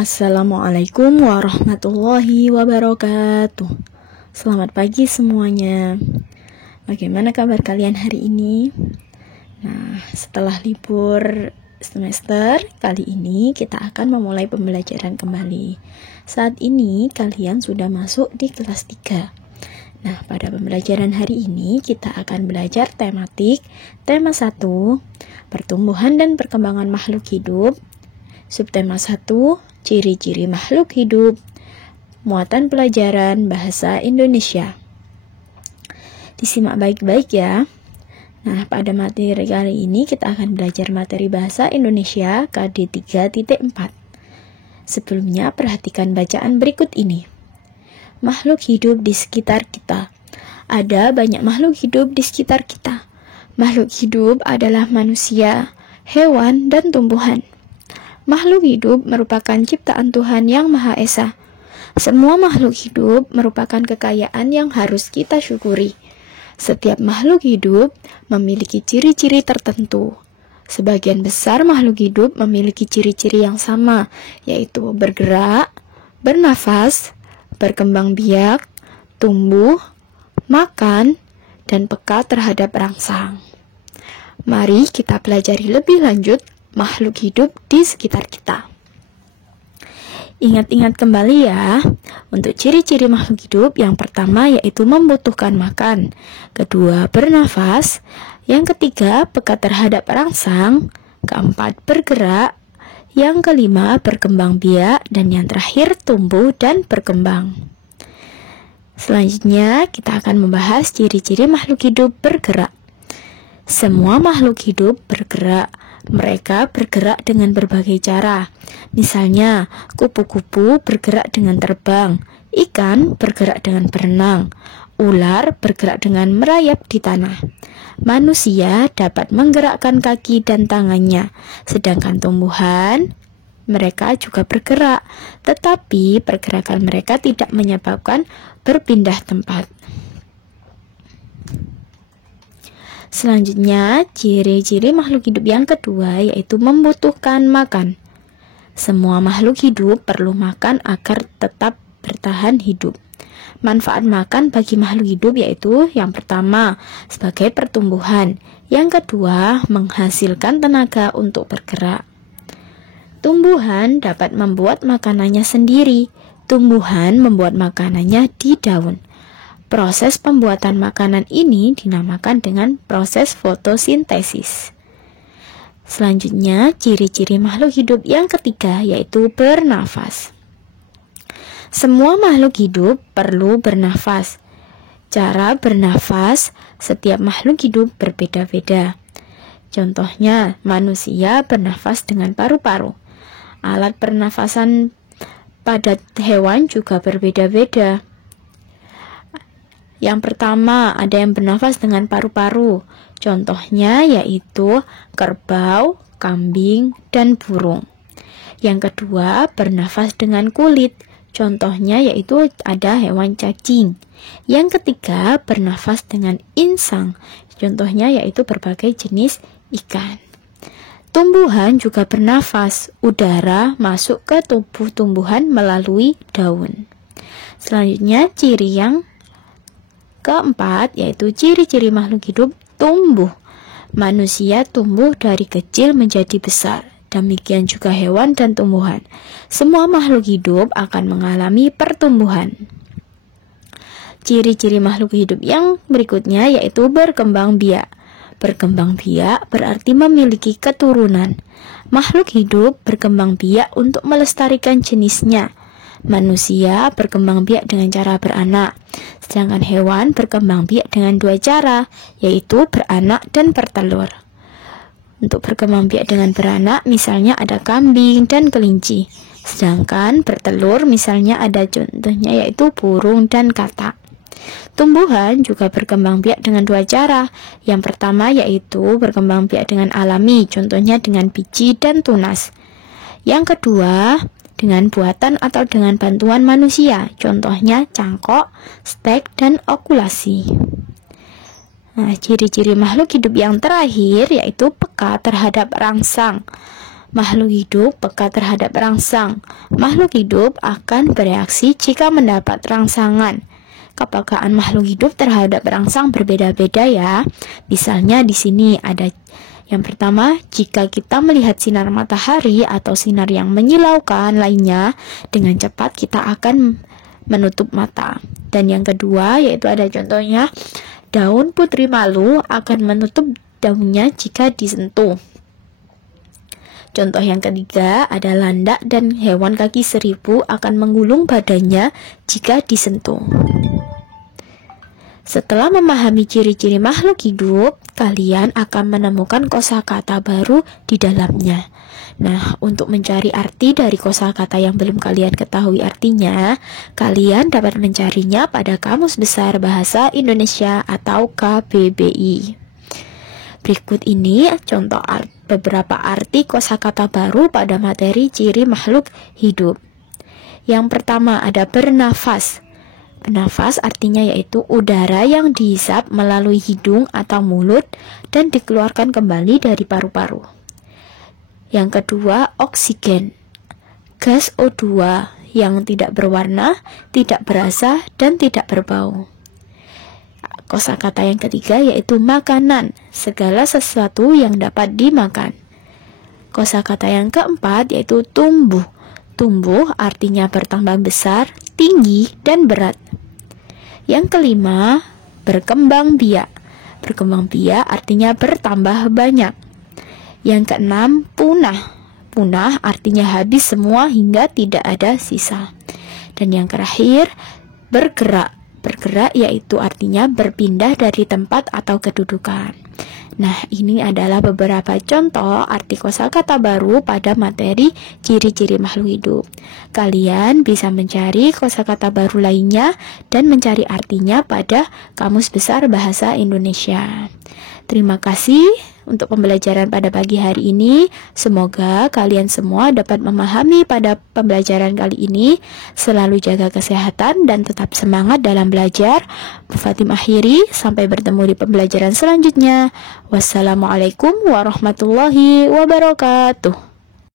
Assalamualaikum warahmatullahi wabarakatuh. Selamat pagi semuanya. Bagaimana kabar kalian hari ini? Nah, setelah libur semester, kali ini kita akan memulai pembelajaran kembali. Saat ini kalian sudah masuk di kelas 3. Nah, pada pembelajaran hari ini kita akan belajar tematik. Tema 1, pertumbuhan dan perkembangan makhluk hidup. Subtema 1, ciri-ciri makhluk hidup. Muatan pelajaran bahasa Indonesia. Disimak baik-baik ya. Nah, pada materi kali ini kita akan belajar materi bahasa Indonesia KD 3.4. Sebelumnya perhatikan bacaan berikut ini. Makhluk hidup di sekitar kita. Ada banyak makhluk hidup di sekitar kita. Makhluk hidup adalah manusia, hewan, dan tumbuhan. Makhluk hidup merupakan ciptaan Tuhan Yang Maha Esa. Semua makhluk hidup merupakan kekayaan yang harus kita syukuri. Setiap makhluk hidup memiliki ciri-ciri tertentu. Sebagian besar makhluk hidup memiliki ciri-ciri yang sama, yaitu bergerak, bernafas, berkembang biak, tumbuh, makan, dan peka terhadap rangsang. Mari kita pelajari lebih lanjut makhluk hidup di sekitar kita. Ingat-ingat kembali ya, untuk ciri-ciri makhluk hidup yang pertama yaitu membutuhkan makan, kedua bernafas, yang ketiga peka terhadap rangsang, keempat bergerak, yang kelima berkembang biak, dan yang terakhir tumbuh dan berkembang. Selanjutnya kita akan membahas ciri-ciri makhluk hidup bergerak. Semua makhluk hidup bergerak. Mereka bergerak dengan berbagai cara. Misalnya, kupu-kupu bergerak dengan terbang, ikan bergerak dengan berenang, ular bergerak dengan merayap di tanah. Manusia dapat menggerakkan kaki dan tangannya, sedangkan tumbuhan, mereka juga bergerak, tetapi pergerakan mereka tidak menyebabkan berpindah tempat. Selanjutnya, ciri-ciri makhluk hidup yang kedua yaitu membutuhkan makan. Semua makhluk hidup perlu makan agar tetap bertahan hidup. Manfaat makan bagi makhluk hidup yaitu yang pertama, sebagai pertumbuhan. Yang kedua, menghasilkan tenaga untuk bergerak. Tumbuhan dapat membuat makanannya sendiri. Tumbuhan membuat makanannya di daun. Proses pembuatan makanan ini dinamakan dengan proses fotosintesis. Selanjutnya, ciri-ciri makhluk hidup yang ketiga yaitu bernafas. Semua makhluk hidup perlu bernafas. Cara bernafas setiap makhluk hidup berbeda-beda. Contohnya, manusia bernafas dengan paru-paru. Alat pernafasan pada hewan juga berbeda-beda. Yang pertama, ada yang bernafas dengan paru-paru. Contohnya yaitu kerbau, kambing, dan burung. Yang kedua, bernafas dengan kulit. Contohnya yaitu ada hewan cacing. Yang ketiga, bernafas dengan insang. Contohnya yaitu berbagai jenis ikan. Tumbuhan juga bernafas. Udara masuk ke tubuh tumbuhan melalui daun. Selanjutnya, ciri yang keempat yaitu ciri-ciri makhluk hidup tumbuh. Manusia tumbuh dari kecil menjadi besar. Demikian juga hewan dan tumbuhan. Semua makhluk hidup akan mengalami pertumbuhan. Ciri-ciri makhluk hidup yang berikutnya yaitu berkembang biak. Berkembang biak berarti memiliki keturunan. Makhluk hidup berkembang biak untuk melestarikan jenisnya. Manusia berkembang biak dengan cara beranak, sedangkan hewan berkembang biak dengan dua cara, yaitu beranak dan bertelur. Untuk berkembang biak dengan beranak, misalnya ada kambing dan kelinci, sedangkan bertelur misalnya ada contohnya yaitu burung dan katak. Tumbuhan juga berkembang biak dengan dua cara. Yang pertama yaitu berkembang biak dengan alami, contohnya dengan biji dan tunas. Yang kedua, dengan buatan atau dengan bantuan manusia, contohnya cangkok, stek, dan okulasi. Nah, ciri-ciri makhluk hidup yang terakhir yaitu peka terhadap rangsang. Makhluk hidup peka terhadap rangsang. Makhluk hidup akan bereaksi jika mendapat rangsangan. Kepekaan makhluk hidup terhadap rangsang berbeda-beda ya. Misalnya di sini ada yang pertama, jika kita melihat sinar matahari atau sinar yang menyilaukan lainnya dengan cepat, kita akan menutup mata. Dan yang kedua, yaitu ada contohnya, daun putri malu akan menutup daunnya jika disentuh. Contoh yang ketiga, ada landak dan hewan kaki seribu akan menggulung badannya jika disentuh. Setelah memahami ciri-ciri makhluk hidup, kalian akan menemukan kosakata baru di dalamnya. Nah, untuk mencari arti dari kosakata yang belum kalian ketahui artinya, kalian dapat mencarinya pada Kamus Besar Bahasa Indonesia atau KBBI. Berikut ini contoh beberapa arti kosakata baru pada materi ciri makhluk hidup. Yang pertama ada bernafas. Bernafas artinya yaitu udara yang dihisap melalui hidung atau mulut dan dikeluarkan kembali dari paru-paru. Yang kedua, oksigen. Gas O2 yang tidak berwarna, tidak berasa, dan tidak berbau. Kosakata yang ketiga yaitu makanan, segala sesuatu yang dapat dimakan. Kosakata yang keempat yaitu tumbuh. Tumbuh artinya bertambah besar, tinggi, dan berat. Yang kelima, berkembang biak. Berkembang biak artinya bertambah banyak. Yang keenam, punah. Punah artinya habis semua hingga tidak ada sisa. Dan yang terakhir, bergerak. Bergerak yaitu artinya berpindah dari tempat atau kedudukan. Nah, ini adalah beberapa contoh arti kosakata baru pada materi ciri-ciri makhluk hidup. Kalian bisa mencari kosakata baru lainnya dan mencari artinya pada Kamus Besar Bahasa Indonesia. Terima kasih untuk pembelajaran pada pagi hari ini. Semoga kalian semua dapat memahami pada pembelajaran kali ini. Selalu jaga kesehatan dan tetap semangat dalam belajar. Bu Fatim akhiri, sampai bertemu di pembelajaran selanjutnya. Wassalamualaikum warahmatullahi wabarakatuh.